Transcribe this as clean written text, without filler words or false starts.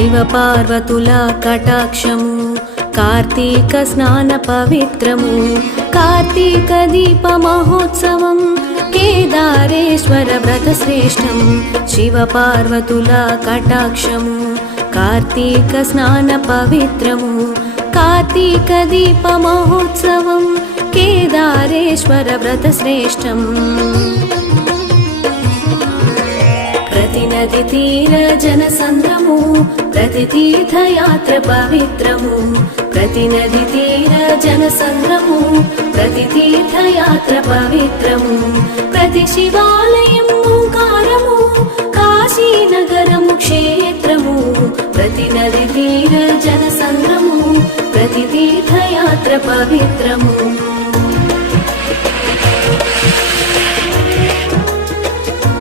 శివ పార్వతుల కటాక్షము కార్తీక స్నాన పవిత్రము కార్తీక దీప మహోత్సవం కేదారేశ్వర వ్రత శ్రేష్టం శివ పార్వతుల కటాక్షము కార్తీక స్నాన పవిత్రము కార్తీక దీప మహోత్సవం కేదారేశ్వర వ్రత శ్రేష్టం ప్రతి నది తీర జన సంద్రము ప్రతి తీర్థయాత్ర పవిత్రము ప్రతి నది తీర జన సంద్రము ప్రతి తీర్థయాత్ర పవిత్రము ప్రతి శివాలయం ఓంకారము కాశీనగరము క్షేత్రము ప్రతి నది తీర జన సంద్రము ప్రతి తీర్థయాత్ర పవిత్రము